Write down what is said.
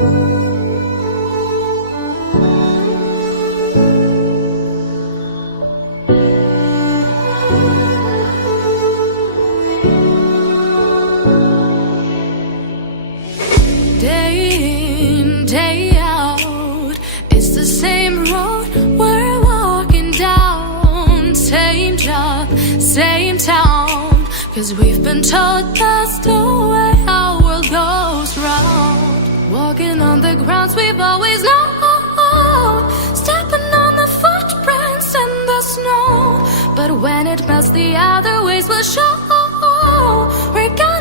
Day in, day out, it's the same road we're walking down. Same job, same town, 'cause we've been told that's the way our world goes round. Walking on the grounds we've always known, stepping on the footprints in the snow. But when it melts, the other ways will show. We're gonna